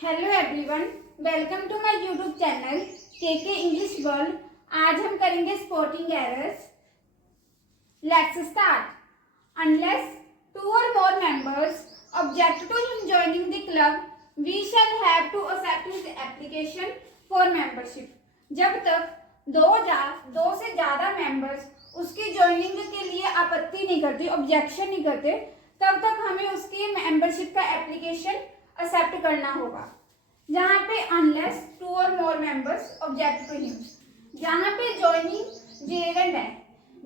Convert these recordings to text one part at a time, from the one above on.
Hello everyone, welcome to my YouTube channel के English world. आज हम करेंगे sporting errors. Let's start. Unless two और more members object to him joining the club, we shall have to accept his application for membership. जब तक दो से ज्यादा मेंबर्स उसकी ज्वाइनिंग के लिए आपत्ति नहीं करते, ऑब्जेक्शन नहीं करते, तब तक हमें उसकी मेंबरशिप का एप्लीकेशन एक्सेप्ट करना होगा। जहां पे अनलेस टू और more members object to him, जहां पे जॉइनिंग जेरेंड है,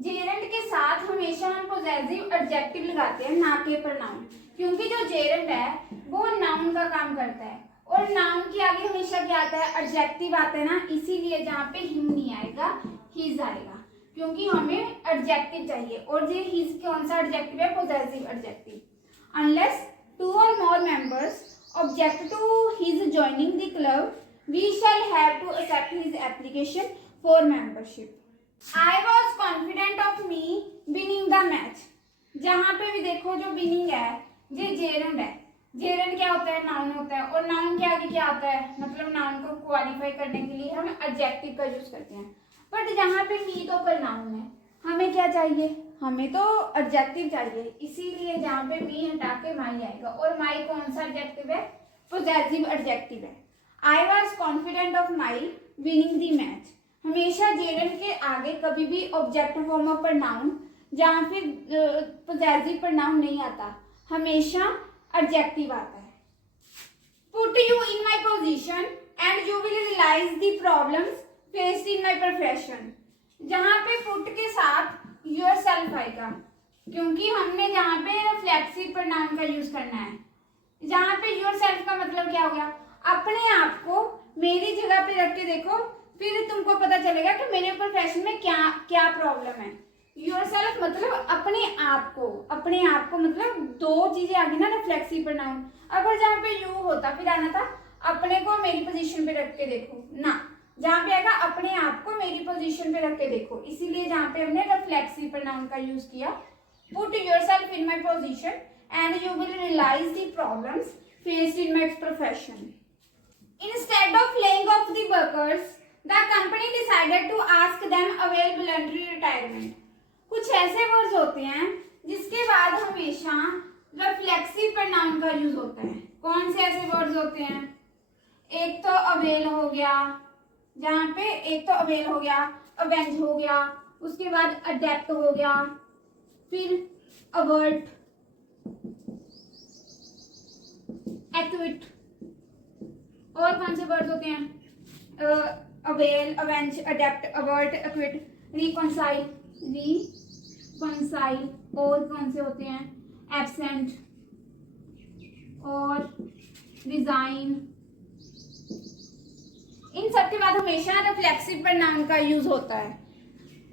जेरेंड के साथ हमेशा हम पॉजेसिव एडजेक्टिव लगाते हैं, ना के प्रोनाउन, क्योंकि जो जेरेंड है वो नाउन का काम करता है और नाउन के आगे हमेशा क्या आता है, एडजेक्टिव आता है ना। इसीलिए जहाँ पे हिम नहीं आएगा, हिज आएगा, क्योंकि हमें एडजेक्टिव चाहिए। और ये हिज कौन सा एडजेक्टिव है, पॉजेसिव एडजेक्टिव। अनलेस टू और more members object to his joining the club, we shall have to accept his application for membership. I was confident of me winning the match. जहाँ पे भी देखो जो winning है ये gerund है। Gerund क्या होता है, नाउन होता है, और नाउन के आगे क्या आता है, मतलब नाउन को क्वालिफाई करने के लिए हम एडजेक्टिव का यूज करते हैं। बट जहाँ पे मी तो प्रोनाउन है, हमें क्या चाहिए, हमें तो एडजेक्टिव चाहिए। इसीलिए जहाँ पे मी हटा के माई आएगा, और माई कौन सा एडजेक्टिव है, पॉजेसिव एडजेक्टिव है। I was confident of my winning the match. हमेशा जेरेंड के आगे कभी भी ऑब्जेक्ट फॉर्म ऑफ प्रोनाउन, जहाँ फिर पॉजेसिव प्रोनाउन नहीं आता, हमेशा एडजेक्टिव आता है। Put you in my position and you will realise the problems faced in my profession. जहाँ पे पुट के साथ योर सेल्फ आएगा, क्योंकि हमने जहाँ पे रिफ्लेक्सिव प्रोनाउन का यूज करना है। जहाँ पे योर सेल्फ का मतलब क्या हो गया, अपने आप को मेरी जगह पे रख के देखो, फिर तुमको पता चलेगा कि मेरे प्रोफेशन में क्या क्या प्रॉब्लम है। योर सेल्फ मतलब अपने आप को, अपने आप को मतलब दो चीजें आ गई ना, रिफ्लेक्सिव प्रोनाउन। अगर जहाँ पे यू होता फिर आना था अपने को मेरी पोजीशन पे रख के देखो ना, जहाँ पे आएगा अपने आप को मेरी पोजीशन पे रख के देखो। इसीलिए जहाँ पे हमने रिफ्लेक्सिव प्रोनाउन का यूज किया। Put yourself in my position and you will realise the problems faced in my profession. Instead of laying off the workers, the company decided to ask them avail voluntary retirement. कुछ ऐसे words होते हैं जिसके बाद हमेशा reflexive pronoun का use होता है। कौन से ऐसे वर्ड्स होते हैं, एक तो अवेल हो गया, जहाँ पे एक तो अवेल हो गया, अवेंज हो गया, उसके बाद अडेप्ट हो गया, फिर अवर्ट, एक्विट। और कौन से वर्ड्स होते हैं, avail, avenge, adapt, avert, equity, reconcile, reconcile. और कौन से होते हैं, एब्सेंट और रिजाइन। इन सब के बाद हमेशा रिफ्लेक्सिव प्रोनाउन का यूज होता है।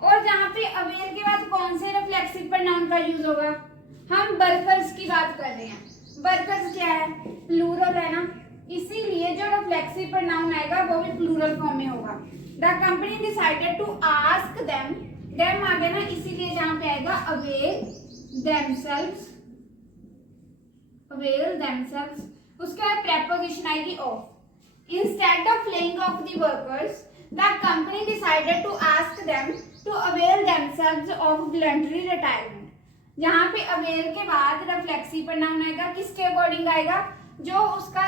और जहाँ पे अवेल के बाद कौन से रिफ्लेक्सिव प्रोनाउन का यूज होगा, हम वर्कर्स की बात कर रहे हैं। वर्कर्स क्या है, प्लूरल है ना, इसीलिए जो रिफ्लेक्सिव प्रोनाउन आएगा वो भी प्लूरल फॉर्म में होगा। The company decided to ask them, them आ गया ना, इसीलिए जहाँ पे आएगा अवेल देमसेल्व्स, अवेल देमसेल्व्स। उसके बाद प्रेपोजिशन आएगी of. Instead of laying off the workers, the company decided to ask them to avail themselves of voluntary retirement. जहाँ पे avail के बाद रिफ्लेक्सिव प्रोनाउन आएगा, किसके अकॉर्डिंग आएगा, जो उसका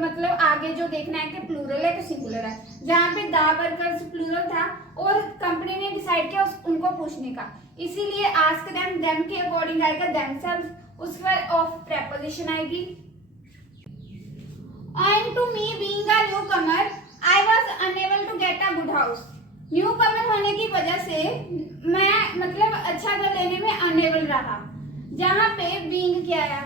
मतलब आगे जो देखना है कि प्लूरल है कि सिंगुलर है। जहाँ पे द वर्कर्स प्लूरल था और कंपनी ने डिसाइड किया उनको पूछने का, इसीलिए आस्क देम, देम के अकॉर्डिंग आएगा themselves, उसके बाद ऑफ प्रेपोजिशन आएगी। Owing to me being a newcomer, I was unable to get a good house. Newcomer होने की वजह से मैं मतलब अच्छा घर लेने में अनेबल रहा। जहाँ पे बीइंग क्या है,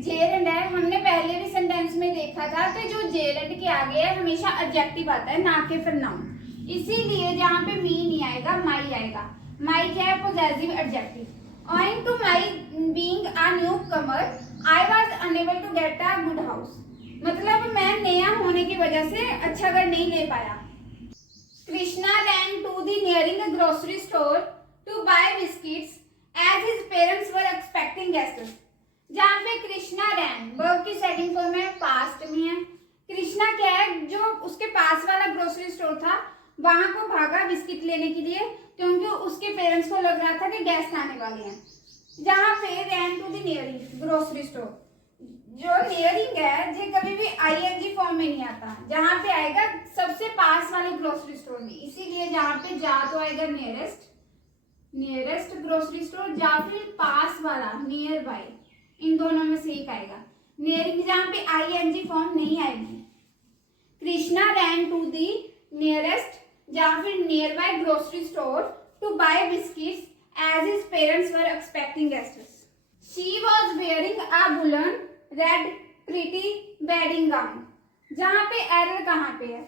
जेरेंड है। हमने पहले भी सेंटेंस में देखा था कि जो जेरेंड के आगे है हमेशा एडजेक्टिव आता है, ना कि प्रोनाउन। इसीलिए जहाँ पे मी नहीं आएगा, माई आएगा। माई क्या है, possessive adjective. Owing to my being a newcomer, I was unable to get a good house. मतलब मैं नया होने की वजह से अच्छा घर नहीं ले पाया। Krishna ran to the nearing grocery store to buy biscuits as his parents were expecting guests. जहाँ पे कृष्णा रैन वर्ब की सेकंड फॉर्म है, पास्ट में है। कृष्णा स्टोर था वहां को भागा बिस्किट लेने के लिए, क्योंकि उसके पेरेंट्स को लग रहा था कि गेस्ट आने वाले हैं। जहाँ पे ran to the nearing grocery store, जो नियरिंग है ये कभी भी आईएनजी फॉर्म में नहीं आता, जहाँ पे आएगा सबसे पास वाले ग्रोसरी स्टोर में, इसीलिए जहाँ पे जा तो आएगा नियरेस्ट ग्रोसरी स्टोर, या फिर पास वाला नियर बाय, इन दोनों में से एक आएगा। नियरिंग जहाँ पे आईएनजी फॉर्म नहीं आएगी। Krishna ran to the nearest या फिर nearby grocery store to buy biscuits as his parents were expecting guests. She was wearing a woolen red pretty wedding gown. जहाँ पे एरर कहाँ पे है,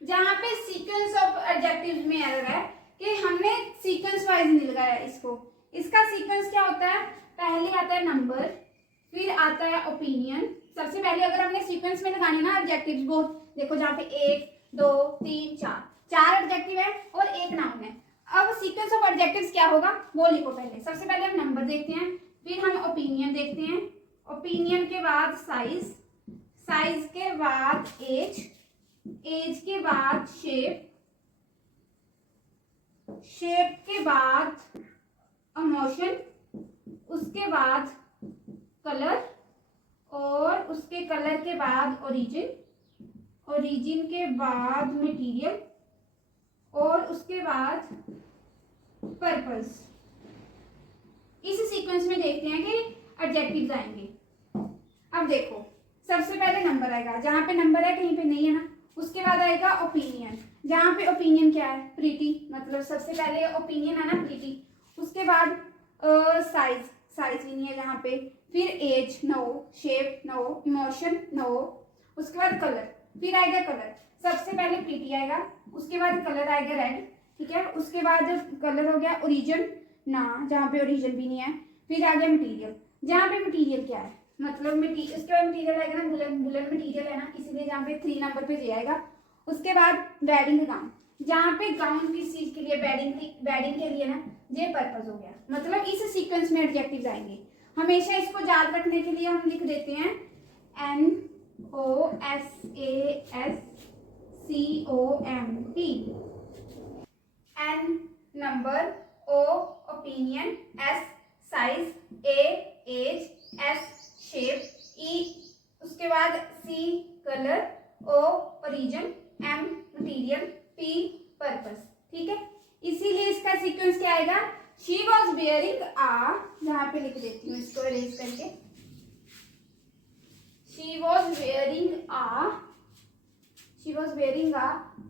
जहाँ पे सीक्वेंस ऑफ एडजेक्टिव्स में एरर है कि हमने सीक्वेंस वाइज नहीं लगाया इसको। इसका सीक्वेंस क्या होता है, पहले आता है नंबर, फिर आता है ओपिनियन। सबसे पहले अगर हमने सीक्वेंस में लगानी ना एडजेक्टिव्स, बहुत देखो जहाँ पे 1 2 3 4 एडजेक्टिव है और एक नाउन है। अब सीक्वेंस ऑफ एडजेक्टिव्स क्या होगा वो लिखो। पहले सबसे पहले हम नंबर देखते हैं, फिर हम ओपिनियन देखते हैं, ओपिनियन के बाद साइज, साइज के बाद एज, एज के बाद शेप, शेप के बाद इमोशन, उसके बाद कलर, और उसके कलर के बाद ओरिजिन, ओरिजिन के बाद मटेरियल, और उसके बाद पर्पस। इस सीक्वेंस में देखते हैं कि एडजेक्टिव्स आएंगे। अब देखो सबसे पहले नंबर आएगा, जहां पे नंबर है कहीं पे नहीं है ना। उसके बाद आएगा ओपिनियन, जहां पे ओपिनियन क्या है, प्रीटी, मतलब सबसे पहले ओपिनियन है ना प्रीटी। उसके बाद साइज, साइज भी नहीं है जहां पे, फिर age no, shape no, emotion no, उसके बाद कलर, फिर आएगा कलर। सबसे पहले प्रीटी आएगा, उसके बाद कलर आएगा रेड, ठीक है। उसके बाद कलर हो गया ओरिजिन ना, जहाँ पे ओरिजिन भी नहीं है। फिर आ गया मटेरियल, जहाँ पे मटेरियल क्या है, मतलब मटेरियल, उसके बाद मटेरियल आएगा ना वुलन, वुलन मटेरियल है ना, इसीलिए जहाँ पे 3 नंबर पे जे आएगा। उसके बाद वेडिंग गाउन, जहाँ पे गाउन किस चीज के लिए, वेडिंग के लिए ना, ये पर्पज हो गया। मतलब इस सीक्वेंस में एडजेक्टिव्स आएंगे। हमेशा इसको याद रखने के लिए हम लिख देते हैं NOSASCOMP, N number, O opinion, S size, A age, S shape, E उसके बाद C colour, O origin, M material, P purpose, ठीक है। इसीलिए इसका सीक्वेंस क्या आएगा, शी वॉज वेयरिंग आ, जहां पे लिख देती हूँ इसको इरेज करके, she was wearing a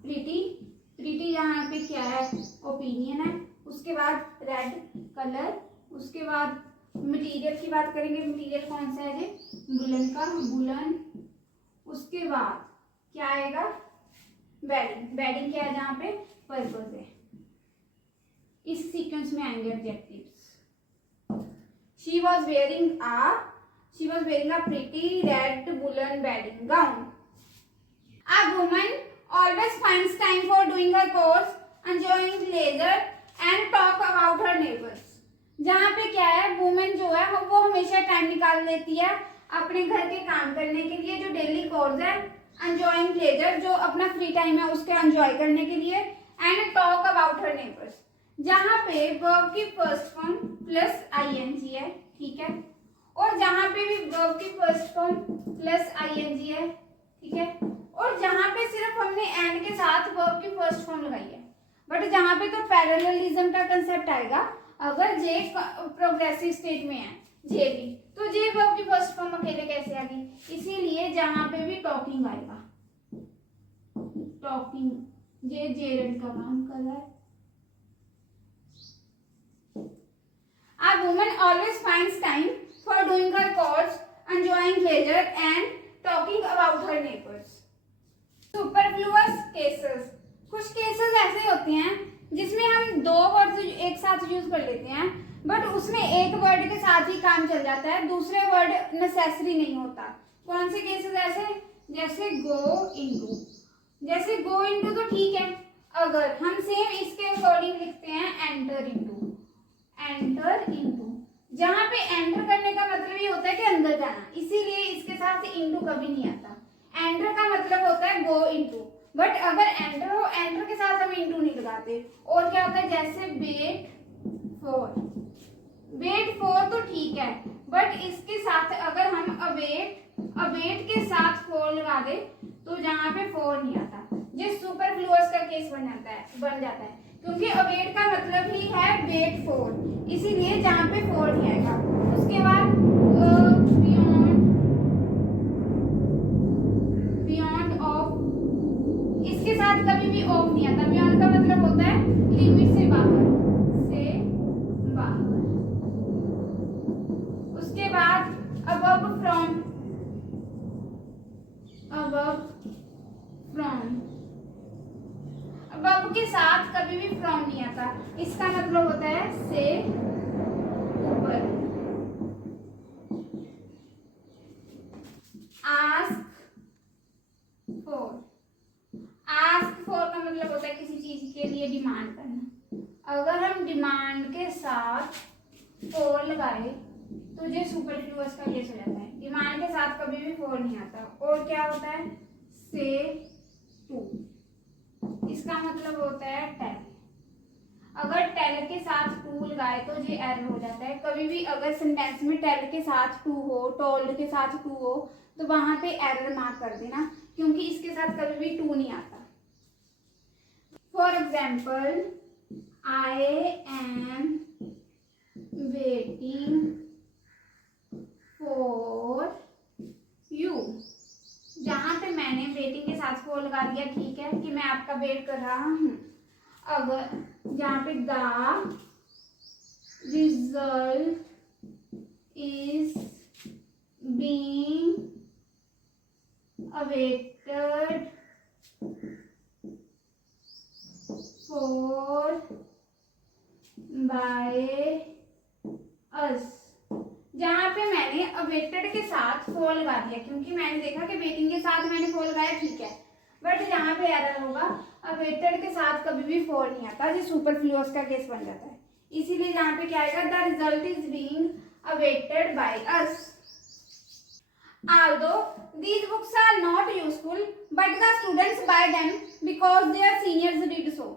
pretty, pretty यहाँ पे क्या है, ओपिनियन है। उसके बाद रेड कलर, उसके बाद मटेरियल की बात करेंगे, मटेरियल कौन सा है, वुलन का, वुलन। उसके बाद क्या आएगा, वेडिंग, वेडिंग क्या है, जहाँ पे पर्पस है। इस सीक्वेंस में आएंगे adjectives. She was wearing a pretty red woolen wedding gown. A woman always finds time for doing her chores, enjoying leisure and talk about her neighbors. जहाँ पे क्या है, वुमेन जो है वो हमेशा टाइम निकाल लेती है अपने घर के काम करने के लिए, जो डेली कोर्स है, एंजॉइंग लेजर, जो अपना फ्री टाइम है उसके एंजॉय करने के लिए, and talk about her neighbours, जहाँ पे वर्ब की फर्स्ट फॉर्म प्लस आईएनजी है, ठीक है, और जहाँ पे भी वर्ब की फर्स्ट फॉर्म प्लस आईएनजी है, ठीक है, और जहाँ पे सिर्फ हमने एंड के साथ वर्ब की फर्स्ट फॉर्म लगाई है। बट जहाँ पे तो पैरेललिज्म का कंसेप्ट आएगा, अगर जे प्रोग्रेसिव स्टेट में है जे भी, तो जे वर्ब की फर्स्ट फॉर्म अकेले कैसे आ गई, इसीलिए जहाँ पे भी टॉकिंग आएगा, टॉकिंग, जे जेरंड का काम कर रहा है। A woman always finds time for doing her chores, enjoying leisure and talking about her neighbors. Superfluous cases, कुछ केसेस ऐसे होते हैं जिसमें हम दो वर्ड एक साथ यूज कर लेते हैं, बट उसमें एक वर्ड के साथ ही काम चल जाता है, दूसरे वर्ड नेसेसरी नहीं होता। कौन से केसेस ऐसे, जैसे गो इनटू, जैसे गो इनटू तो ठीक है, अगर हम सेम इसके अकॉर्डिंग लिखते हैं एंटर इनटू, एंटर इनटू, जहां पे एंटर करने का मतलब ये होता है कि अंदर जाना, इसीलिए इसके साथ इनटू कभी नहीं आता। एंटर का मतलब होता है गो इनटू, बट अगर एंटर हो, एंटर के साथ हम इंटू नहीं लगाते। और क्या होता है, जैसे वेट फॉर तो ठीक है, बट इसके साथ अगर हम अवेट के साथ फॉर लगा दे तो जहाँ पे फॉर नहीं आता, जो सुपरफ्लुअस का केस बन जाता है क्योंकि अवेट का मतलब ही है वेट फॉर, इसीलिए जहाँ पे फॉर नहीं आएगा। उसके बाद बियॉन्ड ऑफ, इसके साथ कभी भी ऑफ नहीं आता। बियॉन्ड का मतलब होता है लिमिट से बाहर। उसके बाद above from above के साथ कभी भी from नहीं आता, इसका मतलब होता है से ऊपर। ask for का मतलब होता है किसी चीज के लिए डिमांड करना। अगर हम डिमांड के साथ for लगाए तो ये सुपरफ्लुअस का केस हो जाता है। डिमांड के साथ कभी भी for नहीं आता। और क्या होता है, से टू, इसका मतलब होता है टेल। अगर टेल के साथ टू लगाए तो ये एरर हो जाता है। कभी भी अगर सेंटेंस में टेल के साथ टू हो, टोल्ड के साथ टू हो, तो वहां पे एरर मार्क कर देना, क्योंकि इसके साथ कभी भी टू नहीं आता। For example, I am waiting for you. जहां पे मैंने वेटिंग के साथ फॉर लगा दिया, ठीक है, कि मैं आपका वेट कर रहा हूं। अगर जहां पे the result is being awaited for by us, जहां पे मैंने अवेटेड के साथ फॉर लगा दिया, क्योंकि मैंने देखा कि वेटिंग के साथ मैंने फॉर लगाया, ठीक है, बट जहां पे एरर होगा अवेटेड के साथ कभी भी फॉर नहीं आता, जो सुपरफ्लुअस का केस बन जाता है। इसीलिए जहां पे क्या आएगा, the result is being awaited by us. Although these books are not useful, but the students buy them because their seniors did so.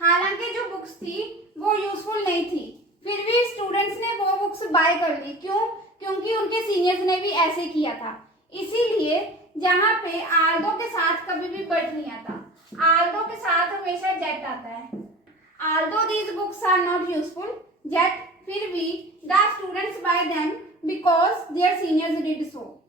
हालांकि जो बुक्स थी वो यूजफुल नहीं थी, फिर भी स्टूडेंट्स ने वो बुक्स बाय कर ली। क्यों? क्योंकि उनके सीनियर्स ने भी ऐसे किया था। इसीलिए जहां पे आल्दो के साथ कभी भी बट नहीं आता, आल्दो के साथ हमेशा जेट आता है। Although these books are not useful, yet, फिर भी the students buy them because their seniors did so.